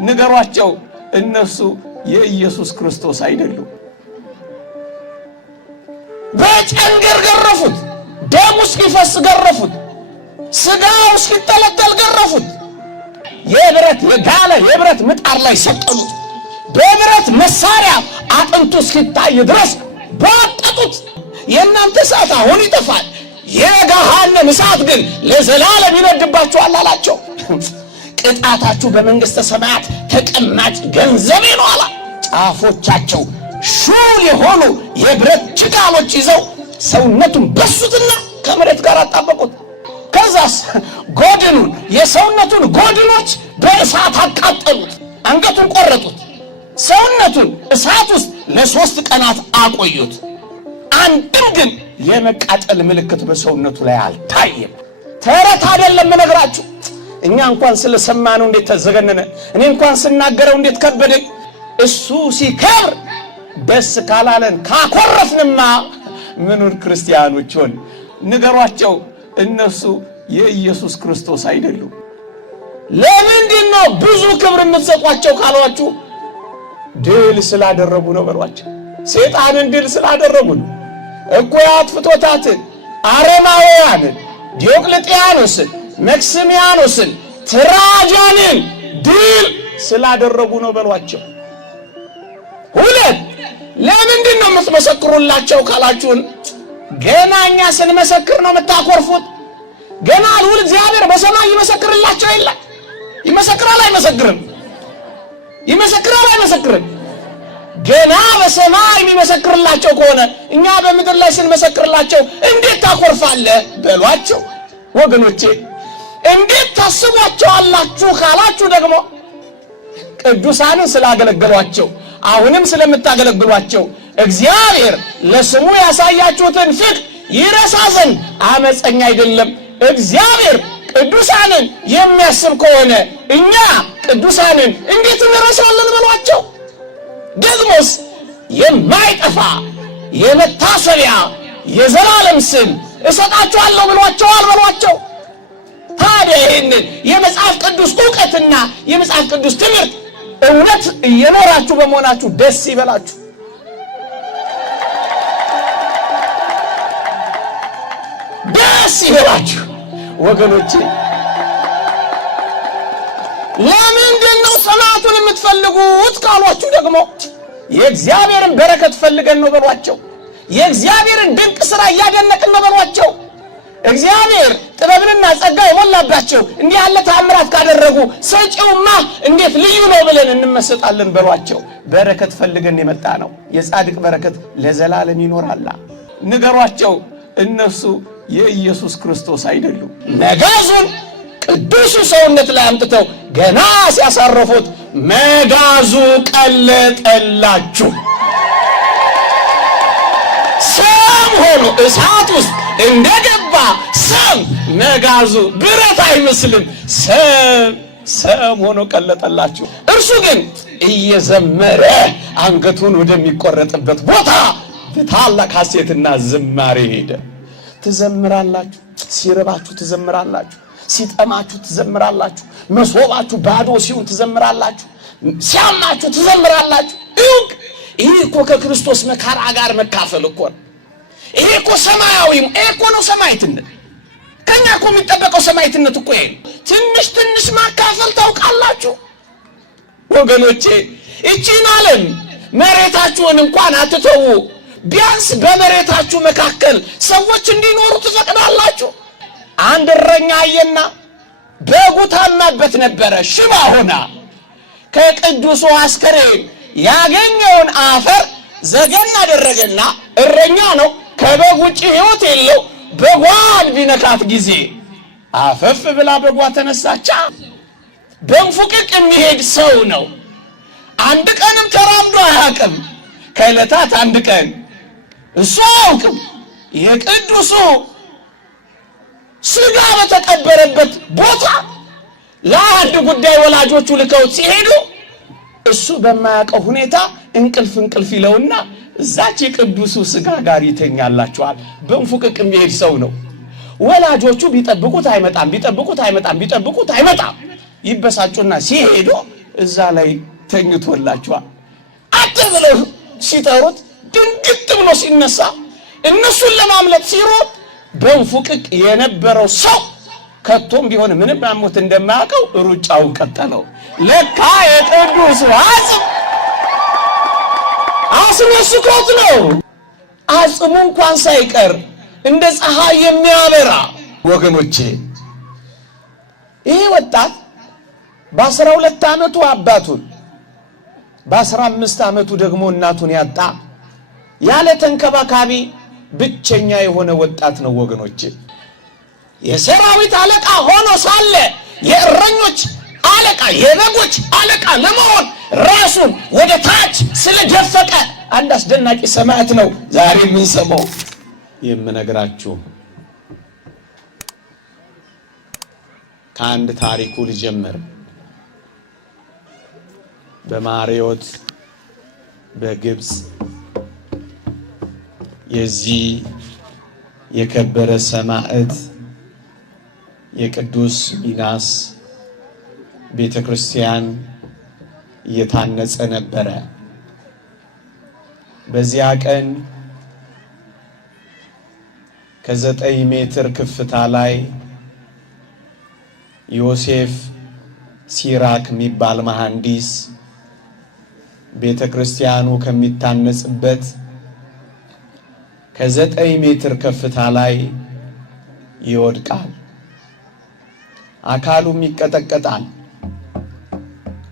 ንገሯቸው እነሱ የኢየሱስ ክርስቶስ አይደሉም። በጨንገር ገረፉት፣ ደሙ እስኪፈስ ገረፉት፣ ስጋው እስኪተለተል ገረፉት። የብረት የጋለ የብረት ምጣድ ላይ ሰቀሉት። በብረት መሳሪያ አጥንቱ እስኪታይ ድረስ ባጠጡት። የእናንተ እሳት አሁን ይጠፋል፣ የገሃነም እሳት ግን ለዘላለም ይነድባችኋል አላቸው። ቅጣታችሁ በመንግሥተ ሰማያት ተቀማጭ ገንዘቤ ነው አላ። ጫፎቻቸው ሹል የሆኑ የብረት ችጋሎች ይዘው ሰውነቱን በሱትና ከመሬት ጋር አጣበቁት። ከዛስ ጎድኑን የሰውነቱን ጎድኖች በእሳት አቃጠሉት። አንገቱን ቆረጡት። ሰውነቱን እሳት ውስጥ ለ3 ቀናት አቆዩት። አንድም ግን የመቃጠል ምልክት በሰውነቱ ላይ አልታየም። ተረት አይደለም መነግራችሁ። እኛ እንኳን ስለሰማነው እንዴት ተዘገነነ፣ እኔ እንኳን ስናገረው እንዴት ከበደኝ። እሱ ሲከብር ደስ ካላለን ካኮረፍንማ ምኑን ክርስቲያኖች ሆን? ንገሯቸው እነሱ የኢየሱስ ክርስቶስ አይደሉም። ለምንድን ነው ብዙ ክብር የምትሰጧቸው ካሏችሁ? ድል ስላደረጉ ነው በሏቸው። ሰይጣንን ድል ስላደረጉ ነው። እኩያት ፍቶታትን አረማውያንን ዲዮቅልጥያኖስን መክስሚያኖስን ትራጃንን ድል ስላደረጉ ነው በሏቸው። ሁለት ለምንድን ነው የምትመሰክሩላቸው ካላችሁን? ገና እኛ ስንመሰክር ነው የምታኮርፉት። ገና ልዑል እግዚአብሔር በሰማይ ይመሰክርላቸው የለ? ይመሰክራል አይመሰክርም? ይመሰክራል አይመሰክርም? ገና በሰማይ የሚመሰክርላቸው ከሆነ እኛ በምድር ላይ ስንመሰክርላቸው እንዴት ታኮርፋለህ በሏቸው። ወገኖቼ እንዴት ታስቧቸዋላችሁ ካላችሁ ደግሞ ቅዱሳንን ስላገለገሏቸው አሁንም ስለምታገለግሏቸው እግዚአብሔር ለስሙ ያሳያችሁትን ፍቅር ይረሳ ዘንድ አመፀኛ አይደለም። እግዚአብሔር ቅዱሳንን የሚያስብ ከሆነ እኛ ቅዱሳንን እንዴት እንረሳለን በሏቸው። ደግሞስ የማይጠፋ የመታሰቢያ የዘላለም ስም እሰጣችኋለሁ ብሏቸዋል በሏቸው። ታዲያ ይህንን የመጽሐፍ ቅዱስ ዕውቀትና የመጽሐፍ ቅዱስ ትምህርት እውነት እየኖራችሁ በመሆናችሁ ደስ ይበላችሁ። ደስ ይበላችሁ ወገኖቼ። ለምንድን ነው ሰማዕቱን የምትፈልጉት ካሏችሁ ደግሞ የእግዚአብሔርን በረከት ፈልገን ነው በሏቸው። የእግዚአብሔርን ድንቅ ሥራ እያደነቅን ነው በሏቸው። እግዚአብሔር ጥበብንና ጸጋ የሞላባቸው እንዲህ ያለ ተአምራት ካደረጉ ሰጪውማ እንዴት ልዩ ነው ብለን እንመሰጣለን በሏቸው። በረከት ፈልገን የመጣ ነው። የጻድቅ በረከት ለዘላለም ይኖራል። ንገሯቸው እነሱ የኢየሱስ ክርስቶስ አይደሉም። መጋዙን ቅዱሱ ሰውነት ላይ አምጥተው ገና ሲያሳርፉት መጋዙ ቀለጠላችሁ። ሰም ሆኖ እሳት ውስጥ እንደገባ ሰም መጋዙ ብረት አይመስልም። ሰም ሆኖ ቀለጠላችሁ። እርሱ ግን እየዘመረ አንገቱን ወደሚቆረጥበት ቦታ ታላቅ ሐሴትና ዝማሬ ሄደ። ትዘምራላችሁ፣ ሲርባችሁ ትዘምራላችሁ፣ ሲጠማችሁ ትዘምራላችሁ፣ መሶባችሁ ባዶ ሲሆን ትዘምራላችሁ፣ ሲያማችሁ ትዘምራላችሁ። ይህ እኮ ከክርስቶስ መከራ ጋር መካፈል እኮ ነው። ይሄ እኮ ሰማያዊ እኮ ነው ሰማዕትነት። ከኛ እኮ የሚጠበቀው ሰማዕትነት እኮ ይሄ ነው። ትንሽ ትንሽ ማካፈል ታውቃላችሁ ወገኖቼ። እቺን ዓለም መሬታችሁን እንኳን አትተዉ። ቢያንስ በመሬታችሁ መካከል ሰዎች እንዲኖሩ ትፈቅዳላችሁ። አንድ እረኛ አየና በጉ ታማበት ነበረ፣ ሽባ ሆና። ከቅዱሱ አስከሬን ያገኘውን አፈር ዘገን አደረገና እረኛ ነው፣ ከበግ ውጭ ሕይወት የለው። በጓን ቢነካት ጊዜ አፈፍ ብላ በጓ ተነሳቻ። በንፉቅቅ የሚሄድ ሰው ነው። አንድ ቀንም ተራምዶ አያውቅም። ከዕለታት አንድ ቀን እሱ አያውቅም። የቅዱሱ ስጋ በተቀበረበት ቦታ ለአንድ ጉዳይ ወላጆቹ ልከውት ሲሄዱ እሱ በማያውቀው ሁኔታ እንቅልፍ ይለውና እዛች የቅዱሱ ስጋ ጋር ይተኛላችኋል። በንፉቅቅ የሚሄድ ሰው ነው። ወላጆቹ ቢጠብቁት አይመጣም። ይበሳጩና ሲሄዱ እዛ ላይ ተኝቶላቸዋል። አትብለው ሲጠሩት ድንግጥ ብሎ ሲነሳ እነሱን ለማምለጥ ሲሮጥ በንፉቅቅ የነበረው ሰው ከቶም ቢሆን ምንም አሞት እንደማያውቀው ሩጫውን ቀጠለው። ለካ የቅዱስ አጽሙ ስኮት ነው። አጽሙ እንኳን ሳይቀር እንደ ፀሐይ የሚያበራ ወገኖቼ፣ ይህ ወጣት በ12 ዓመቱ አባቱን በ15 ዓመቱ ደግሞ እናቱን ያጣ ያለ ተንከባካቢ ብቸኛ የሆነ ወጣት ነው ወገኖቼ። የሰራዊት አለቃ ሆኖ ሳለ የእረኞች አለቃ የበጎች አለቃ ለመሆን ራሱን ወደ ታች ስለደፈቀ አንድ አስደናቂ ሰማዕት ነው ዛሬ የምንሰማው። የምነግራችሁ ከአንድ ታሪኩ ልጀምር። በማሪዮት በግብፅ የዚህ የከበረ ሰማዕት የቅዱስ ሚናስ ቤተክርስቲያን እየታነጸ ነበረ። በዚያ ቀን ከ9 ሜትር ከፍታ ላይ ዮሴፍ ሲራክ የሚባል መሐንዲስ ቤተክርስቲያኑ ከሚታነጽበት ከ9 ሜትር ከፍታ ላይ ይወድቃል። አካሉም ይቀጠቀጣል፣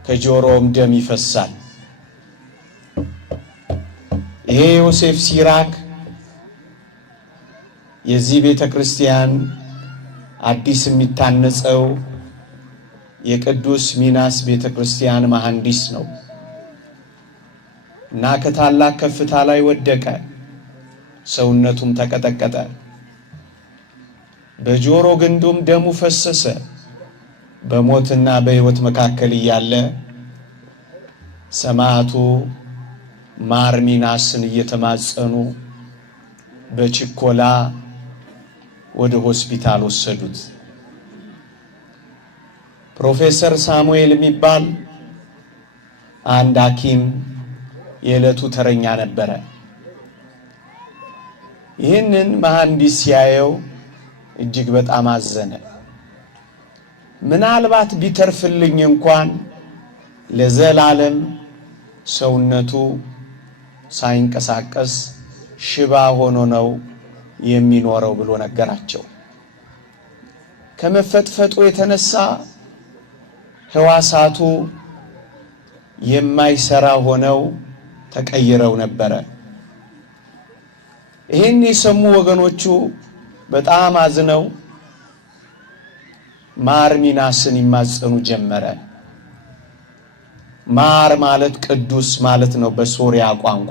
ከጆሮም ደም ይፈሳል። ይሄ ዮሴፍ ሲራክ የዚህ ቤተክርስቲያን አዲስ የሚታነጸው የቅዱስ ሚናስ ቤተክርስቲያን መሐንዲስ ነው እና ከታላቅ ከፍታ ላይ ወደቀ። ሰውነቱም ተቀጠቀጠ፣ በጆሮ ግንዱም ደሙ ፈሰሰ። በሞትና በሕይወት መካከል እያለ ሰማዕቱ ማር ሚናስን እየተማጸኑ በችኮላ ወደ ሆስፒታል ወሰዱት። ፕሮፌሰር ሳሙኤል የሚባል አንድ ሐኪም የዕለቱ ተረኛ ነበረ። ይህንን መሐንዲስ ሲያየው እጅግ በጣም አዘነ። ምናልባት ቢተርፍልኝ እንኳን ለዘላለም ሰውነቱ ሳይንቀሳቀስ ሽባ ሆኖ ነው የሚኖረው ብሎ ነገራቸው። ከመፈጥፈጡ የተነሳ ሕዋሳቱ የማይሰራ ሆነው ተቀይረው ነበረ። ይህን የሰሙ ወገኖቹ በጣም አዝነው ማር ሚናስን ይማጸኑ ጀመረ። ማር ማለት ቅዱስ ማለት ነው በሶሪያ ቋንቋ።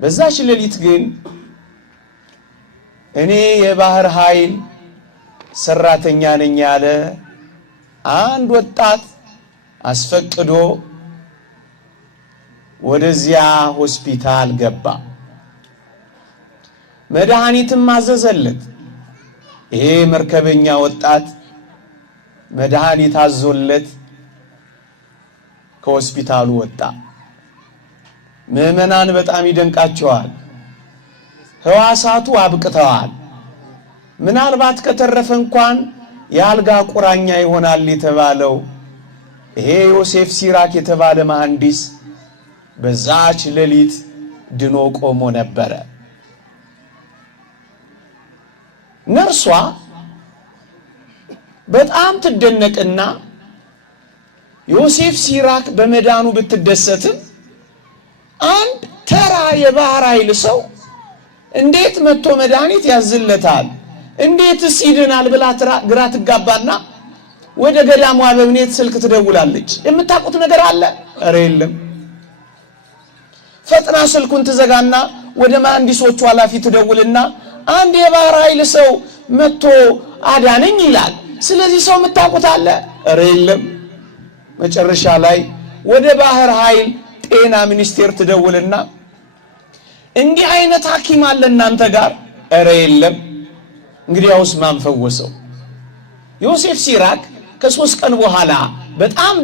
በዛች ሌሊት ግን እኔ የባህር ኃይል ሰራተኛ ነኝ ያለ አንድ ወጣት አስፈቅዶ ወደዚያ ሆስፒታል ገባ። መድኃኒትም አዘዘለት። ይሄ መርከበኛ ወጣት መድኃኒት አዞለት ከሆስፒታሉ ወጣ። ምዕመናን በጣም ይደንቃቸዋል። ሕዋሳቱ አብቅተዋል። ምናልባት ከተረፈ እንኳን የአልጋ ቁራኛ ይሆናል የተባለው ይሄ ዮሴፍ ሲራክ የተባለ መሐንዲስ በዛች ሌሊት ድኖ ቆሞ ነበረ። ነርሷ በጣም ትደነቅና ዮሴፍ ሲራክ በመዳኑ ብትደሰትም አንድ ተራ የባህር ኃይል ሰው እንዴት መጥቶ መድኃኒት ያዝለታል፣ እንዴትስ ይድናል ብላ ግራ ትጋባና ወደ ገዳሙ አበምኔት ስልክ ትደውላለች። የምታውቁት ነገር አለ? ኧረ የለም። ፈጥና ስልኩን ትዘጋና ወደ መሐንዲሶቹ ኃላፊ ትደውልና አንድ የባህር ኃይል ሰው መጥቶ አዳነኝ ይላል። ስለዚህ ሰው የምታውቁት አለ? ኧረ የለም። መጨረሻ ላይ ወደ ባህር ኃይል ጤና ሚኒስቴር ትደውልና እንዲህ አይነት ሐኪም አለ እናንተ ጋር? ኧረ የለም። እንግዲያውስ ማን ፈወሰው? ዮሴፍ ሲራክ ከ3 ቀን በኋላ በጣም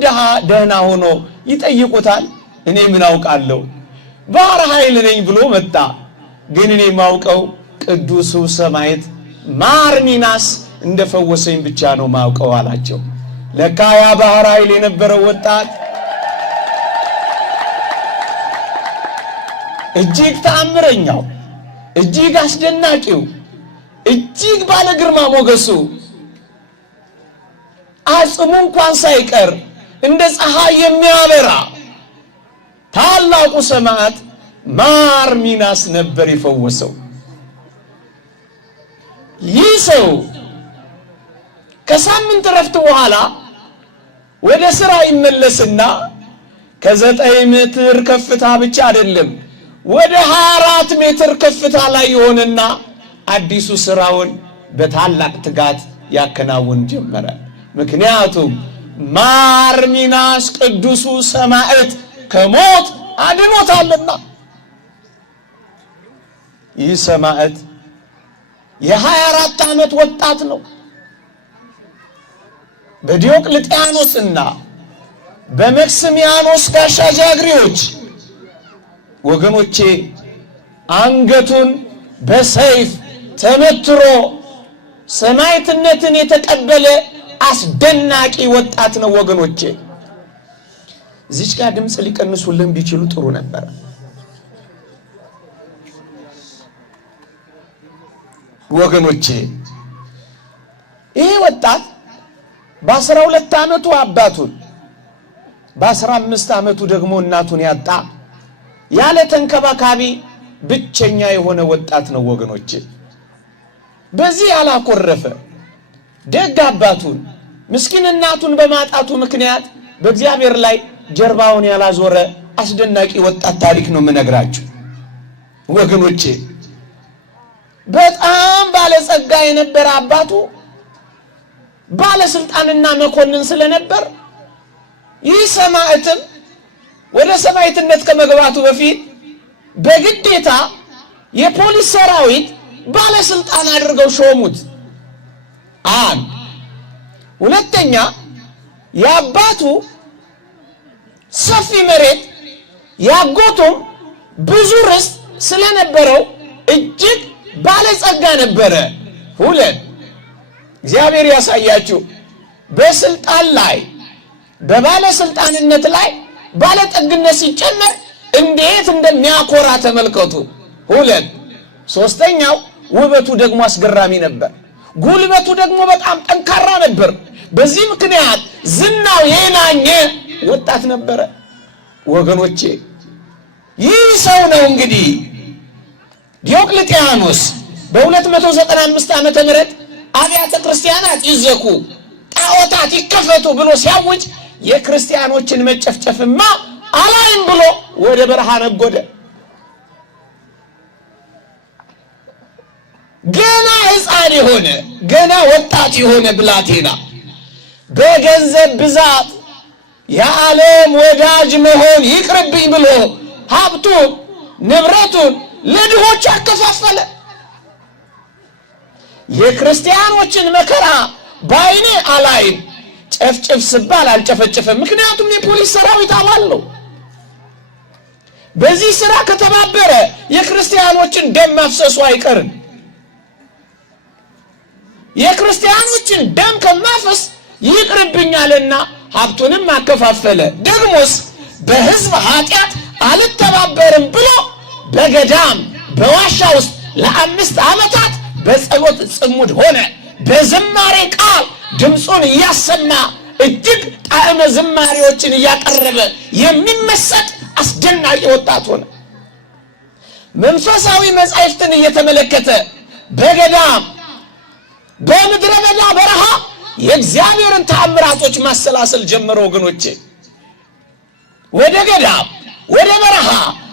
ደህና ሆኖ ይጠይቁታል። እኔ ምን አውቃለሁ ባሕረ ኃይል ነኝ ብሎ መጣ። ግን እኔ ማውቀው ቅዱሱ ሰማዕት ማር ሚናስ እንደፈወሰኝ ብቻ ነው ማውቀው አላቸው። ለካ ያ ባሕረ ኃይል የነበረው ወጣት እጅግ ተአምረኛው፣ እጅግ አስደናቂው፣ እጅግ ባለ ግርማ ሞገሱ አጽሙ እንኳን ሳይቀር እንደ ፀሐይ የሚያበራ ታላቁ ሰማዕት ማር ሚናስ ነበር የፈወሰው። ይህ ሰው ከሳምንት ረፍት በኋላ ወደ ሥራ ይመለስና ከ9 ሜትር ከፍታ ብቻ አይደለም ወደ 24 ሜትር ከፍታ ላይ ይሆንና አዲሱ ሥራውን በታላቅ ትጋት ያከናውን ጀመረ። ምክንያቱም ማር ሚናስ ቅዱሱ ሰማዕት ከሞት አድኖታልና። ይህ ሰማዕት የ24 ዓመት ወጣት ነው። በዲዮቅልጥያኖስና በመክስሚያኖስ ጋሻ ጃግሬዎች ወገኖቼ አንገቱን በሰይፍ ተመትሮ ሰማዕትነትን የተቀበለ አስደናቂ ወጣት ነው ወገኖቼ። እዚች ጋር ድምፅ ሊቀንሱልን ቢችሉ ጥሩ ነበር። ወገኖቼ ይሄ ወጣት በ12 ዓመቱ አባቱን በ15 ዓመቱ ደግሞ እናቱን ያጣ ያለ ተንከባካቢ ብቸኛ የሆነ ወጣት ነው ወገኖቼ። በዚህ ያላኮረፈ ደግ አባቱን ምስኪን እናቱን በማጣቱ ምክንያት በእግዚአብሔር ላይ ጀርባውን ያላዞረ አስደናቂ ወጣት ታሪክ ነው የምነግራችሁ ወገኖቼ። በጣም ባለጸጋ የነበረ አባቱ ባለስልጣንና መኮንን ስለነበር ይህ ሰማዕትም ወደ ሰማዕትነት ከመግባቱ በፊት በግዴታ የፖሊስ ሰራዊት ባለስልጣን አድርገው ሾሙት። ሁለተኛ የአባቱ ሰፊ መሬት ያጎቱም ብዙ ርስት ስለነበረው እጅግ ባለጸጋ ነበረ። ሁለት እግዚአብሔር ያሳያችሁ በስልጣን ላይ በባለስልጣንነት ላይ ባለጠግነት ሲጨመር እንዴት እንደሚያኮራ ተመልከቱ። ሁለት ሶስተኛው ውበቱ ደግሞ አስገራሚ ነበር። ጉልበቱ ደግሞ በጣም ጠንካራ ነበር። በዚህ ምክንያት ዝናው የናኘ ወጣት ነበረ ወገኖቼ። ይህ ሰው ነው እንግዲህ ዲዮቅልጥያኖስ በ295 ዓመተ ምህረት አብያተ ክርስቲያናት ይዘጉ ጣዖታት ይከፈቱ ብሎ ሲያውጅ የክርስቲያኖችን መጨፍጨፍማ አላይም ብሎ ወደ በረሃ ነጎደ። ገና ሕፃን የሆነ ገና ወጣት የሆነ ብላቴና በገንዘብ ብዛት የዓለም ወዳጅ መሆን ይቅርብኝ ብሎ ሀብቱን ንብረቱን ለድሆች አከፋፈለ። የክርስቲያኖችን መከራ በዓይኔ አላይም፣ ጨፍጭፍ ስባል አልጨፈጨፈም። ምክንያቱም የፖሊስ ሰራዊት አባል ነው። በዚህ ሥራ ከተባበረ የክርስቲያኖችን ደም ማፍሰሱ አይቀርም። የክርስቲያኖችን ደም ከማፈስ ይቅርብኛልና ሀብቱንም አከፋፈለ። ደግሞስ በሕዝብ ኃጢአት አልተባበርም ብሎ በገዳም በዋሻ ውስጥ ለ5 ዓመታት በጸሎት ጽሙድ ሆነ። በዝማሬ ቃል ድምፁን እያሰማ እጅግ ጣዕመ ዝማሬዎችን እያቀረበ የሚመሰጥ አስደናቂ ወጣት ሆነ። መንፈሳዊ መጻሕፍትን እየተመለከተ በገዳም በምድረ በዳ በረሃ የእግዚአብሔርን ተአምራቶች ማሰላሰል ጀመረ ወገኖቼ። ወደ ገዳም ወደ በረሃ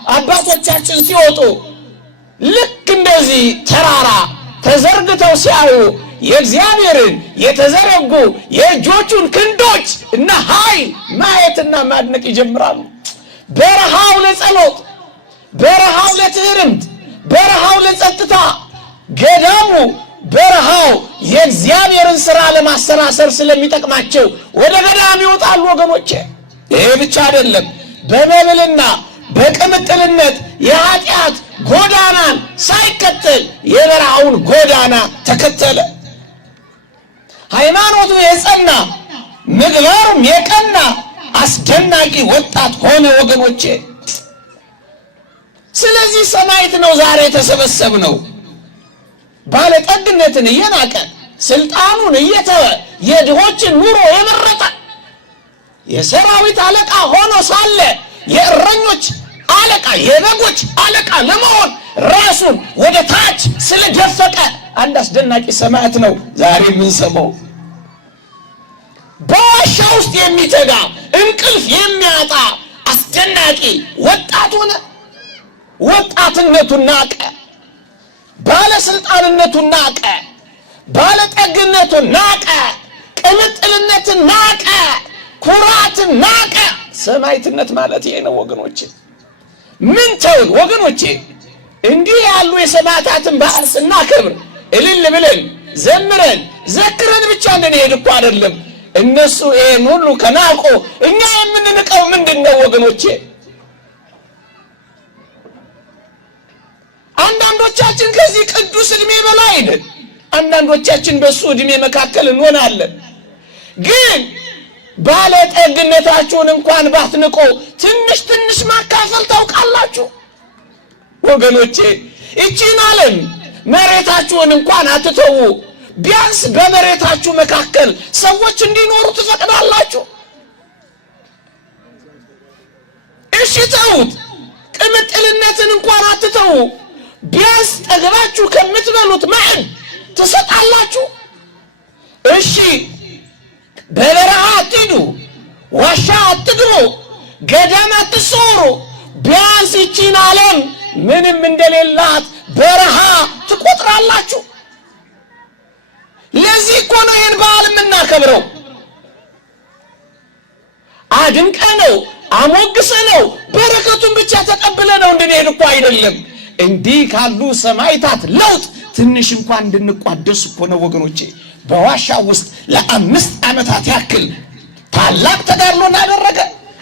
አባቶቻችን ሲወጡ ልክ እንደዚህ ተራራ ተዘርግተው ሲያዩ የእግዚአብሔርን የተዘረጉ የእጆቹን ክንዶች እና ኃይል ማየትና ማድነቅ ይጀምራሉ። በረሃው ለጸሎት፣ በረሃው ለትህርምት፣ በረሃው ለጸጥታ፣ ገዳሙ በረሃው የእግዚአብሔርን ሥራ ለማሰራሰር ስለሚጠቅማቸው ወደ ገዳም ይወጣሉ ወገኖቼ። ይሄ ብቻ አይደለም፣ በመብልና በቅምጥልነት የኃጢአት ጎዳናን ሳይከተል የበረሃውን ጎዳና ተከተለ። ሃይማኖቱ የጸና ምግባሩም የቀና አስደናቂ ወጣት ሆነ ወገኖቼ። ስለዚህ ሰማዕት ነው ዛሬ የተሰበሰብነው። ባለጠግነትን እየናቀ ስልጣኑን እየተወ የድሆችን ኑሮ የመረጠ የሰራዊት አለቃ ሆኖ ሳለ የእረኞች አለቃ የበጎች አለቃ ለመሆን ራሱን ወደ ታች ስለደፈቀ አንድ አስደናቂ ሰማዕት ነው ዛሬ የምንሰማው። በዋሻ ውስጥ የሚተጋ እንቅልፍ የሚያጣ አስደናቂ ወጣት ሆነ። ወጣትነቱን ናቀ፣ ባለስልጣንነቱን ናቀ፣ ባለጠግነቱን ናቀ፣ ቅምጥልነትን ናቀ፣ ኩራትን ናቀ። ሰማዕትነት ማለት ይሄ ነው ወገኖቼ። ምን ተውን ወገኖቼ፣ እንዲህ ያሉ የሰማዕታትን በዓል ስናከብር እልል ብለን ዘምረን ዘክረን ብቻ እንድንሄድ እኮ አይደለም። እነሱ ይሄን ሁሉ ከናቆ እኛ የምንንቀው ምንድነው ወገኖቼ? አንዳንዶቻችን ከዚህ ቅዱስ ዕድሜ በላይ ነን፣ አንዳንዶቻችን በሱ ዕድሜ መካከል እንሆናለን። ግን ባለጠግነታችሁን እንኳን ባትንቆ ትንሽ ትንሽ ማካፈል ታውቃላችሁ ወገኖቼ። እቺን ዓለም መሬታችሁን እንኳን አትተው፣ ቢያንስ በመሬታችሁ መካከል ሰዎች እንዲኖሩ ትፈቅዳላችሁ? እሺ ተውት፣ ቅምጥልነትን እንኳን አትተው፣ ቢያንስ ጠግባችሁ ከምትበሉት ማዕድ ትሰጣላችሁ? እሺ በበረሃ አትሂዱ፣ ዋሻ አትግቡ፣ ገዳም አትሰሩ፣ ቢያንስ ይቺን ዓለም ምንም እንደሌላት በረሃ ትቆጥራላችሁ? ለዚህ እኮ ነው ይህን በዓል የምናከብረው። አድንቀ ነው አሞግሰ ነው በረከቱን ብቻ ተቀብለ ነው እንድንሄድ እኮ አይደለም። እንዲህ ካሉ ሰማዕታት ለውጥ ትንሽ እንኳን እንድንቋደስ እኮ ነው ወገኖቼ። በዋሻ ውስጥ ለ5 ዓመታት ያክል ታላቅ ተጋድሎን አደረገ።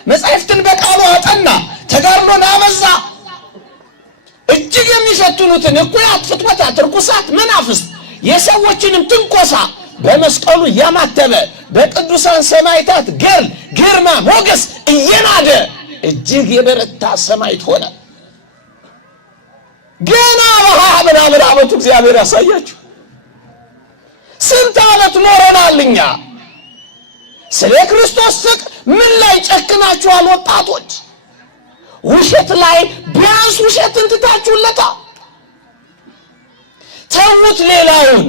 መጻሕፍትን በቃሉ አጠና፣ ተጋድሎን አበዛ። እጅግ የሚፈትኑትን እኩያት፣ ፍትወታት፣ ርኩሳት፣ መናፍስት የሰዎችንም ትንኮሳ በመስቀሉ እያማተበ በቅዱሳን ሰማዕታት ገድል ግርማ ሞገስ እየናደ እጅግ የበረታ ሰማዕት ሆነ። ገና በ20 ዓመቱ እግዚአብሔር ያሳያችሁ። ስንት ዓመት ኖረናል እኛ። ስለ ክርስቶስ ፍቅር ምን ላይ ጨክናችኋል ወጣቶች? ውሸት ላይ ቢያንስ ውሸትን ትታችሁለታ። ተውት ሌላውን፣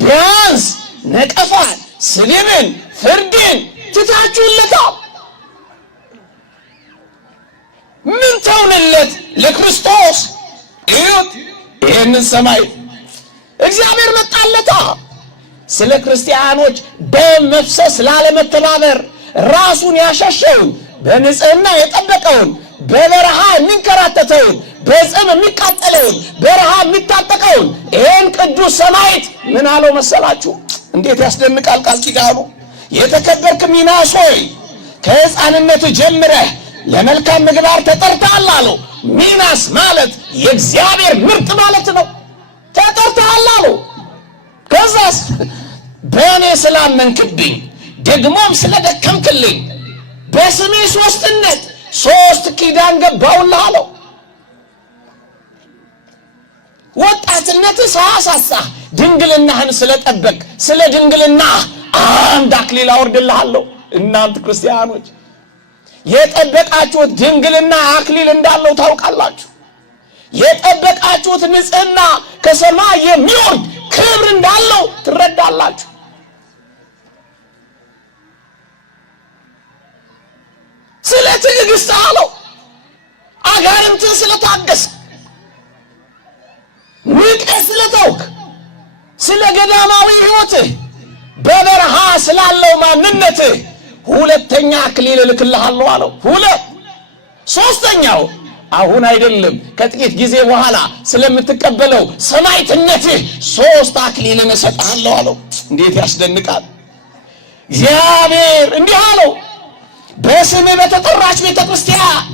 ቢያንስ ነቀፋን፣ ስድብን፣ ፍርድን ትታችሁለታ። ምን ተውንለት ለክርስቶስ? እዩት ይህንን ሰማዕት እግዚአብሔር መጣለታ። ስለ ክርስቲያኖች ደም መፍሰስ ላለመተባበር ራሱን ያሸሸውን፣ በንጽህና የጠበቀውን፣ በበረሃ የሚንከራተተውን፣ በጽም የሚቃጠለውን፣ በረሃ የሚታጠቀውን ይህን ቅዱስ ሰማዕት ምን አለው መሰላችሁ? እንዴት ያስደንቃል ቃል ኪዳኑ! የተከበርክ ሚናስ ሆይ ከሕፃንነት ጀምረህ ለመልካም ምግባር ተጠርተሃል አለው። ሚናስ ማለት የእግዚአብሔር ምርጥ ማለት ነው። ተጠርተሃል አለው። ከዛስ በእኔ ስላመንክብኝ ደግሞም ስለደከምክልኝ በስሜ ሦስትነት 3 ኪዳን ገባሁልህ አለው። ወጣትነት ሳያሳሳህ ድንግልናህን ስለጠበቅ ስለ ድንግልና አንድ አክሊል አወርድልሃለሁ። እናንተ ክርስቲያኖች የጠበቃችሁት ድንግልና አክሊል እንዳለው ታውቃላችሁ። የጠበቃችሁት ንጽህና ከሰማይ የሚወርድ ክብር እንዳለው ትረዳላችሁ። ስለ ትዕግስት አለው። አጋንንትን ስለታገስ፣ ንቀህ ስለተውክ፣ ስለ ገዳማዊ ሕይወትህ፣ በበረሃ ስላለው ማንነትህ 2ኛ አክሊል እልክልሃለሁ አለው። 2 ሶስተኛው አሁን አይደለም ከጥቂት ጊዜ በኋላ ስለምትቀበለው ሰማዕትነትህ 3 አክሊልን እሰጥሃለሁ አለው። እንዴት ያስደንቃል! እግዚአብሔር እንዲህ አለው፣ በስምህ በተጠራች ቤተክርስቲያን፣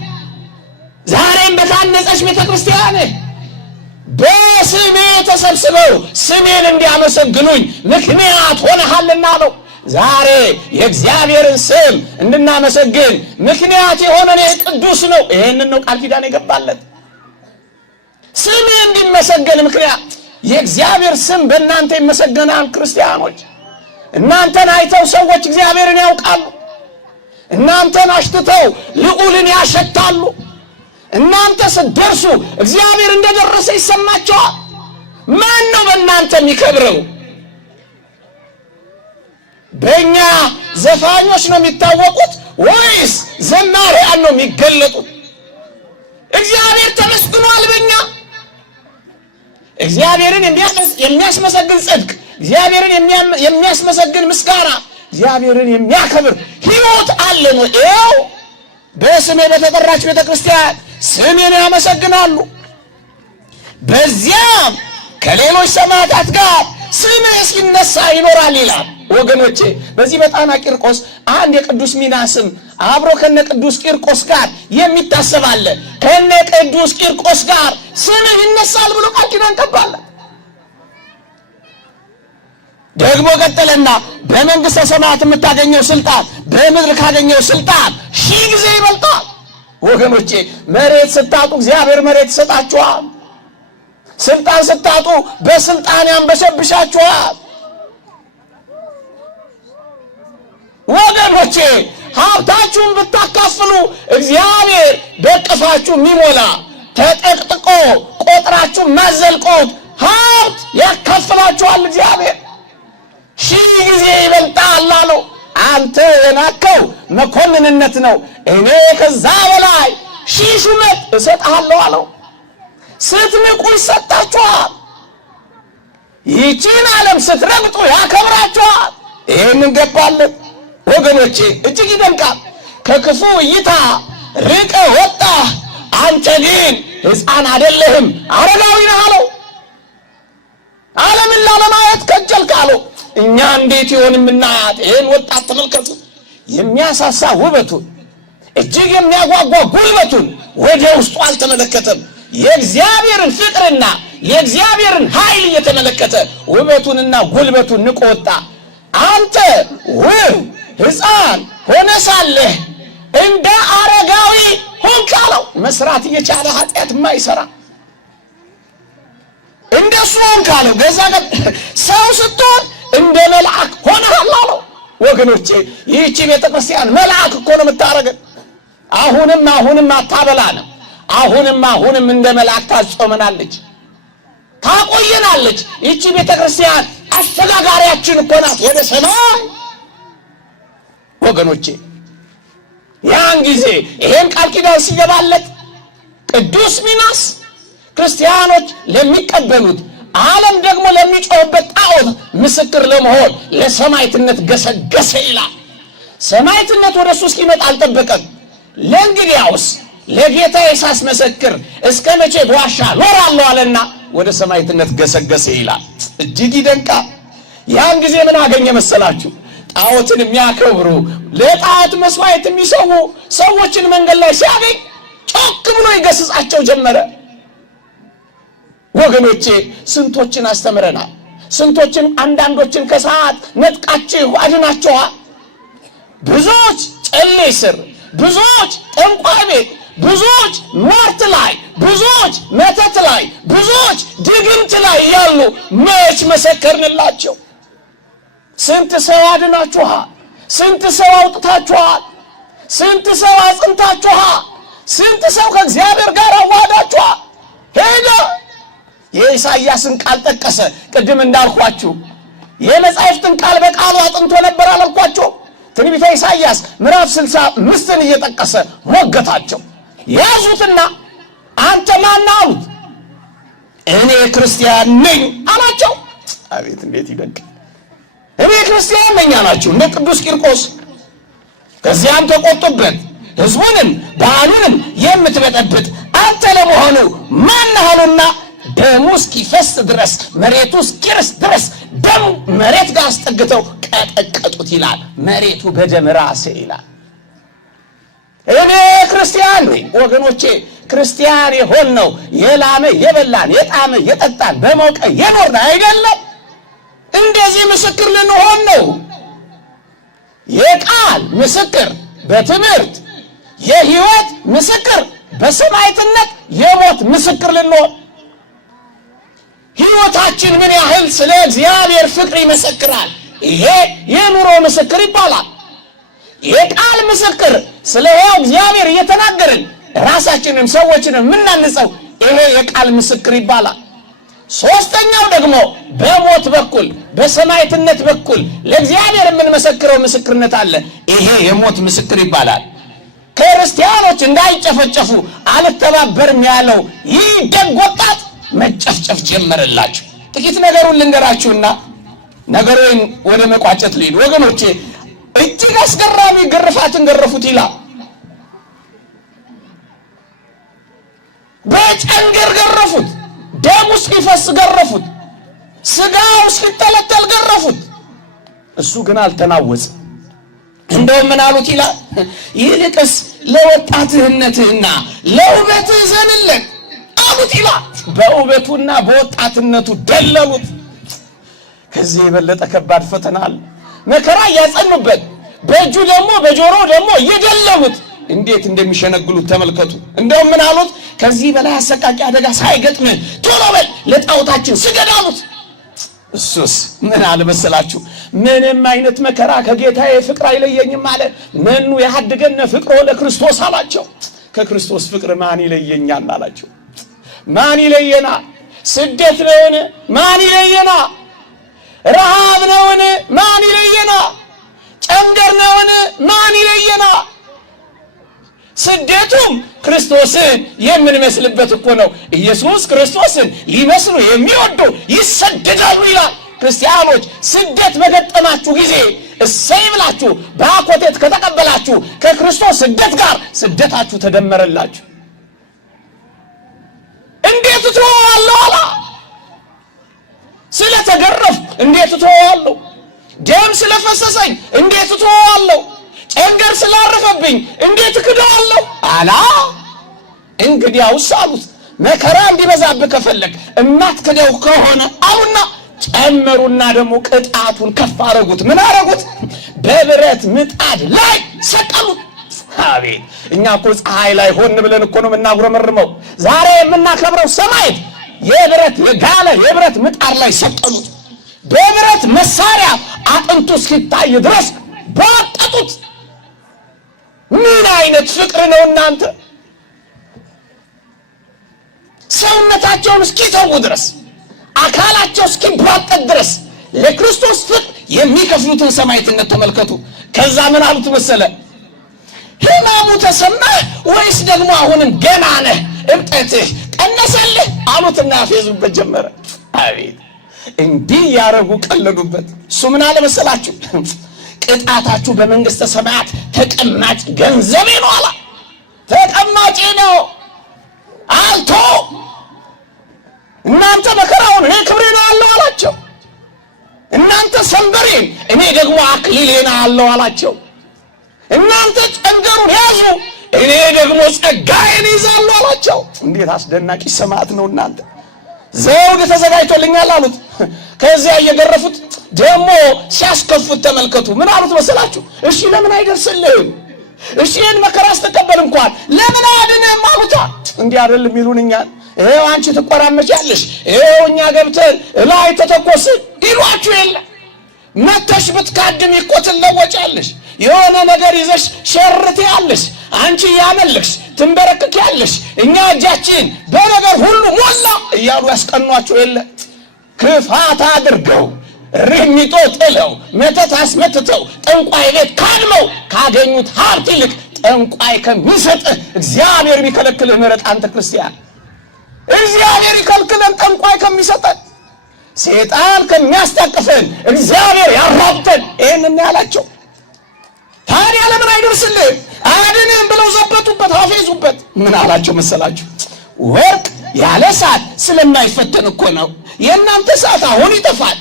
ዛሬም በታነጸች ቤተክርስቲያን በስሜ ተሰብስበው ስሜን እንዲያመሰግኑኝ ምክንያት ሆነሃልና አለው። ዛሬ የእግዚአብሔርን ስም እንድናመሰግን ምክንያት የሆነን ቅዱስ ነው። ይሄንን ነው ቃል ኪዳን የገባለት። ስሜ እንዲመሰገን ምክንያት የእግዚአብሔር ስም በእናንተ ይመሰገናል። ክርስቲያኖች እናንተን አይተው ሰዎች እግዚአብሔርን ያውቃሉ። እናንተን አሽትተው ልዑልን ያሸታሉ። እናንተ ስትደርሱ እግዚአብሔር እንደደረሰ ይሰማቸዋል። ማን ነው በእናንተ የሚከብረው? በእኛ ዘፋኞች ነው የሚታወቁት ወይስ ዘማሪያን ነው የሚገለጡት? እግዚአብሔር ተመስግኗል በእኛ። እግዚአብሔርን የሚያስመሰግን ጽድቅ፣ እግዚአብሔርን የሚያስመሰግን ምስጋና፣ እግዚአብሔርን የሚያከብር ሕይወት አለ ነው። ይኸው በስሜ በተጠራች ቤተክርስቲያን ስሜን ያመሰግናሉ፣ በዚያም ከሌሎች ሰማዕታት ጋር ስሜ ሲነሳ ይኖራል ይላል። ወገኖቼ በዚህ በጣና ቂርቆስ አንድ የቅዱስ ሚናስም አብሮ ከነ ቅዱስ ቂርቆስ ጋር የሚታሰብ አለ። ከነ ቅዱስ ቂርቆስ ጋር ስምህ ይነሳል ብሎ ቃል ኪዳን ገባለ። ደግሞ ቀጠለና በመንግስተ ሰማያት የምታገኘው ስልጣን በምድር ካገኘው ስልጣን 1000 ጊዜ ይበልጣል። ወገኖቼ መሬት ስታጡ እግዚአብሔር መሬት ይሰጣችኋል። ስልጣን ስታጡ በስልጣን ያንበሸብሻችኋል። ወገኖቼ ሀብታችሁን ብታካፍሉ እግዚአብሔር በቅፋችሁ የሚሞላ ተጠቅጥቆ ቆጥራችሁ ማዘልቆት ሀብት ያካፍላችኋል። እግዚአብሔር 1000 ጊዜ ይበልጣል አለው። አንተ የናከው መኮንንነት ነው፣ እኔ ከዛ በላይ 1000 ሹመት እሰጥሃለሁ አለው። ስትንቁ ይሰጣችኋል። ይህችን ዓለም ስትረግጡ ያከብራችኋል። ይህንን ገባለት ወገኖቼ፣ እጅግ ይደንቃል። ከክፉ እይታ ርቀ ወጣህ፣ አንተ ግን ሕፃን አይደለህም አረጋዊ ነህ አለው። ዓለምን ላለማየት ከጀልክ አለው። እኛ እንዴት ይሆን የምናያት? ይህን ወጣት ተመልከቱ። የሚያሳሳ ውበቱን፣ እጅግ የሚያጓጓ ጉልበቱን ወደ ውስጡ አልተመለከተም። የእግዚአብሔርን ፍቅርና የእግዚአብሔርን ኃይል እየተመለከተ ውበቱንና ጉልበቱን ንቆ ወጣ። አንተ ውብ ሕፃን ሆነ ሳለህ እንደ አረጋዊ ሆንክ አለው። መስራት እየቻለ ኃጢአት የማይሰራ እንደሱ ሆንክ አለው። ገዛ ሰው ስትሆን እንደ መልአክ ሆነሃል አለው። ወገኖቼ ይህቺ ቤተክርስቲያን መልአክ እኮ ነው የምታረገን። አሁንም አታበላንም። አሁንም እንደ መልአክ ታጾመናለች፣ ታቆየናለች። ይህቺ ቤተክርስቲያን አስተጋጋሪያችን እኮ ናት ወደ ሰማይ። ወገኖቼ ያን ጊዜ ይሄን ቃል ኪዳን ሲገባለት ቅዱስ ሚናስ ክርስቲያኖች ለሚቀበሉት ዓለም ደግሞ ለሚጮህበት ጣዖት ምስክር ለመሆን ለሰማዕትነት ገሰገሰ ይላል። ሰማዕትነት ወደሱ እስኪመጣ አልጠበቀም። ለእንግዲያውስ ለጌታዬ ሳስመሰክር እስከ መቼ በዋሻ ኖራለሁ አለና ወደ ሰማዕትነት ገሰገሰ ይላል። እጅግ ይደንቃል። ያን ጊዜ ምን አገኘ መሰላችሁ? ጣዖትን የሚያከብሩ ለጣዖት መስዋዕት የሚሰዉ ሰዎችን መንገድ ላይ ሲያገኝ ጮክ ብሎ ይገስጻቸው ጀመረ። ወገኖቼ ስንቶችን አስተምረናል። ስንቶችን አንዳንዶችን ከሰዓት ነጥቃችሁ አድናችኋል። ብዙዎች ጨሌ ስር፣ ብዙዎች ጠንቋይ ቤት፣ ብዙዎች ሟርት ላይ፣ ብዙዎች መተት ላይ፣ ብዙዎች ድግምት ላይ ያሉ መች መሰከርንላቸው? ስንት ሰው አድናችኋል። ስንት ሰው አውጥታችኋል። ስንት ሰው አጽንታችኋል። ስንት ሰው ከእግዚአብሔር ጋር አዋህዳችኋል። ሄደ የኢሳይያስን ቃል ጠቀሰ። ቅድም እንዳልኳችሁ የመጻሕፍትን ቃል በቃሉ አጥንቶ ነበር አላልኳችሁ? ትንቢተ ኢሳይያስ ምዕራፍ 65ን እየጠቀሰ ሞገታቸው። ያዙትና አንተ ማን አሉት? እኔ ክርስቲያን ነኝ አላቸው። አቤት እንዴት ይደንቅ! እኔ ክርስቲያን ነኝ አላቸው እንደ ቅዱስ ቂርቆስ። ከዚያም ተቆጡበት። ሕዝቡንም ባህሉንም የምትበጠብጥ አንተ ለመሆኑ ማን አሉና ደሙ እስኪፈስ ድረስ መሬቱ እስኪርስ ድረስ ደሙ መሬት ጋር አስጠግተው ቀጠቀጡት ይላል። መሬቱ በደም ራሰ ይላል። እኔ ክርስቲያን ነኝ ወገኖቼ። ክርስቲያን የሆነው የላመ የበላን የጣመ የጠጣን በሞቀ የኖርን አይደለም። እንደዚህ ምስክር ልንሆን ነው። የቃል ምስክር በትምህርት የሕይወት ምስክር በሰማዕትነት የሞት ምስክር ልንሆን። ሕይወታችን ምን ያህል ስለ እግዚአብሔር ፍቅር ይመሰክራል? ይሄ የኑሮ ምስክር ይባላል። የቃል ምስክር ስለ ሕያው እግዚአብሔር እየተናገርን ራሳችንን ሰዎችንን የምናንጸው ይሄ የቃል ምስክር ይባላል። ሶስተኛው ደግሞ በሞት በኩል በሰማዕትነት በኩል ለእግዚአብሔር የምንመሰክረው ምስክርነት አለ። ይሄ የሞት ምስክር ይባላል። ክርስቲያኖች እንዳይጨፈጨፉ አልተባበርም ያለው ይህ ደግ ወጣት መጨፍጨፍ ጀመረላችሁ። ጥቂት ነገሩን ልንገራችሁና ነገሩን ወደ መቋጨት ልሂድ ወገኖቼ። እጅግ አስገራሚ ግርፋትን ገረፉት ይላል። በጨንገር ገረፉት፣ ደሙ እስኪፈስ ገረፉት፣ ስጋው እስኪጠለጠል ገረፉት። እሱ ግን አልተናወጽም። እንደውም ምን አሉት ይላል? ይልቅስ ለወጣትነትህና ለውበትህ ዘንለት አሉት ይላል። በውበቱና በወጣትነቱ ደለሉት። ከዚህ የበለጠ ከባድ ፈተና አለ። መከራ እያጸኑበት በእጁ ደግሞ በጆሮ ደግሞ እየደለሉት እንዴት እንደሚሸነግሉት ተመልከቱ። እንደውም ምን አሉት? ከዚህ በላይ አሰቃቂ አደጋ ሳይገጥምህ ቶሎ በል ለጣዖታችን ስገድ አሉት። እሱስ ምን አለ መሰላችሁ? ምንም አይነት መከራ ከጌታዬ ፍቅር አይለየኝም አለ። መኑ ያሐድገነ ፍቅሮ ለክርስቶስ አላቸው። ከክርስቶስ ፍቅር ማን ይለየኛል አላቸው። ማን ይለየና? ስደት ነውን? ማን ይለየና? ረሃብ ነውን? ማን ይለየና? ጨንገር ነውን? ማን ይለየና? ስደቱም ክርስቶስን የምንመስልበት እኮ ነው። ኢየሱስ ክርስቶስን ሊመስሉ የሚወዱ ይሰደዳሉ ይላል። ክርስቲያኖች ስደት በገጠማችሁ ጊዜ እሰይ ብላችሁ በአኮቴት ከተቀበላችሁ ከክርስቶስ ስደት ጋር ስደታችሁ ተደመረላችሁ። እንዴት እተወዋለሁ አላ? ስለተገረፍኩ እንዴት እተወዋለሁ? ደም ስለፈሰሰኝ እንዴት እተወዋለሁ? ጨንገር ስላረፈብኝ እንዴት እክደዋለሁ አላ? እንግዲያውስ አሉት መከራ እንዲበዛብህ ከፈለግ እማትክደው ከሆነ አሉና ጨመሩና ደግሞ ቅጣቱን ከፍ አረጉት። ምን አረጉት? በብረት ምጣድ ላይ ሰቀሉት። አቤት! እኛ እኮ ፀሐይ ላይ ሆን ብለን እኮ ነው የምናጉረመርመው። ዛሬ የምናከብረው ሰማዕት የብረት የጋለ የብረት ምጣድ ላይ ሰቀሉት። በብረት መሳሪያ አጥንቱ እስኪታይ ድረስ ባጠጡት። ምን አይነት ፍቅር ነው እናንተ! ሰውነታቸውን እስኪተዉ ድረስ አካላቸው እስኪባጠጥ ድረስ ለክርስቶስ ፍቅር የሚከፍሉትን ሰማዕትነት ተመልከቱ። ከዛ ምን አሉት መሰለ? ሕማሙ ተሰማህ ወይስ ደግሞ አሁንም ገና ነህ? እብጠትህ ቀነሰልህ አሉትና ያፌዙበት ጀመረ። አቤት! እንዲህ ያረጉ ቀለዱበት። እሱ ምን አለ መሰላችሁ? ቅጣታችሁ በመንግስተ ሰማያት ተቀማጭ ገንዘቤ ነው አላ። ተቀማጭ ነው አልቶ እናንተ መከራውን እኔ ክብሬን አለው አላቸው። እናንተ ሰንበሬን እኔ ደግሞ አክሊሌን አለው አላቸው። እናንተ ጨንገሩን ያዙ እኔ ደግሞ ጸጋዬን ይዛለሁ አላቸው። እንዴት አስደናቂ ሰማዕት ነው እናንተ! ዘውድ ተዘጋጅቶልኛል አሉት። ከዚያ እየገረፉት ደግሞ ሲያስከፉት ተመልከቱ። ምን አሉት መሰላችሁ? እሺ ለምን አይደርስልህም? እሺ ይህን መከራ አስተቀበል እንኳን ለምን አያድንም አሉታ። እንዲህ አይደለም ይሉን እኛን። ይኸው አንቺ ትቆራመቻለሽ፣ ይኸው እኛ ገብተን ላይ ተተኮስን ይሏችሁ የለ። መተሽ ብትካድም እኮ ትለወጫለሽ። የሆነ ነገር ይዘሽ ሸርት ያለሽ አንቺ ያመልክሽ ትንበረክክ ያለሽ እኛ እጃችን በነገር ሁሉ ሞላ እያሉ ያስቀኗቸው የለ። ክፋት አድርገው ርሚጦ ጥለው መተት አስመትተው ጠንቋይ ቤት ካድመው ካገኙት ሀብት ይልቅ ጠንቋይ ከሚሰጥህ እግዚአብሔር ቢከለክልህ ምረጥ አንተ ክርስቲያን። እግዚአብሔር ይከልክለን ጠንቋይ ከሚሰጠን፣ ሰይጣን ከሚያስታቅፈን እግዚአብሔር ያራብተን። ይህንን ያላቸው ታዲያ ለምን አይደርስልህ አድንም ብለው ዘበቱበት፣ አፌዙበት። ምን አላቸው መሰላችሁ? ወርቅ ያለ እሳት ስለማይፈተን እኮ ነው። የእናንተ እሳት አሁን ይጠፋል፣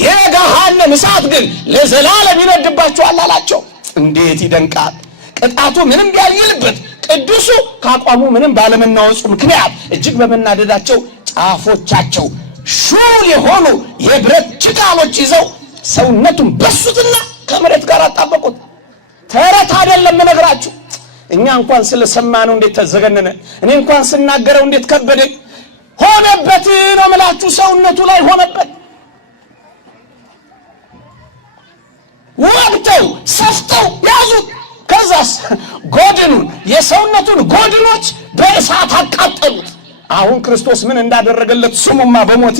የገሃነም እሳት ግን ለዘላለም ይነድባችኋል አላቸው። እንዴት ይደንቃል! ቅጣቱ ምንም ቢያይልበት ቅዱሱ ካቋሙ ምንም ባለመናወጹ ምክንያት እጅግ በመናደዳቸው ጫፎቻቸው ሹል የሆኑ የብረት ችጋሎች ይዘው ሰውነቱን በሱትና ከመሬት ጋር አጣበቁት። ተረት አይደለም እነግራችሁ። እኛ እንኳን ስለሰማነው እንዴት ተዘገነነ፣ እኔ እንኳን ስናገረው እንዴት ከበደኝ። ሆነበት ነው የምላችሁ፣ ሰውነቱ ላይ ሆነበት። ወግተው ሰፍተው ያዙት። ከዛስ ጎድኑን የሰውነቱን ጎድኖች በእሳት አቃጠሉት። አሁን ክርስቶስ ምን እንዳደረገለት ስሙማ በሞቴ